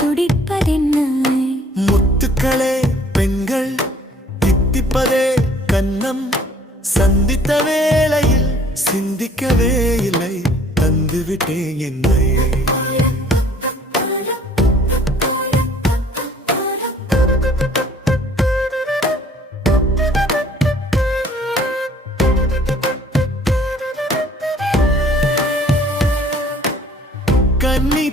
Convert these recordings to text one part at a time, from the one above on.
துடிப்பதென்ன முத்துக்களே பெண்கள் தித்திப்பதே கண்ணம். சந்தித்த வேளையில் சிந்திக்கவே இல்லை. தந்துவிட்டேன் என்னை. கன்னி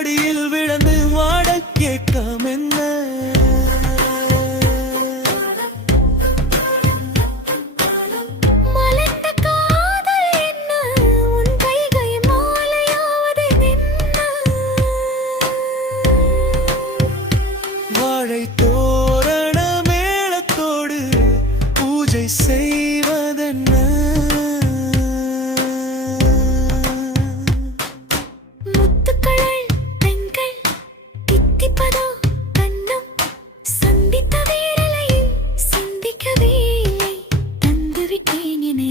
மடியில் விழுந்து வாட கேட்காம என்ன? வாழை தோரண மேளத்தோடு பூஜை செய் ഒരിക്കലിങ്ങനെ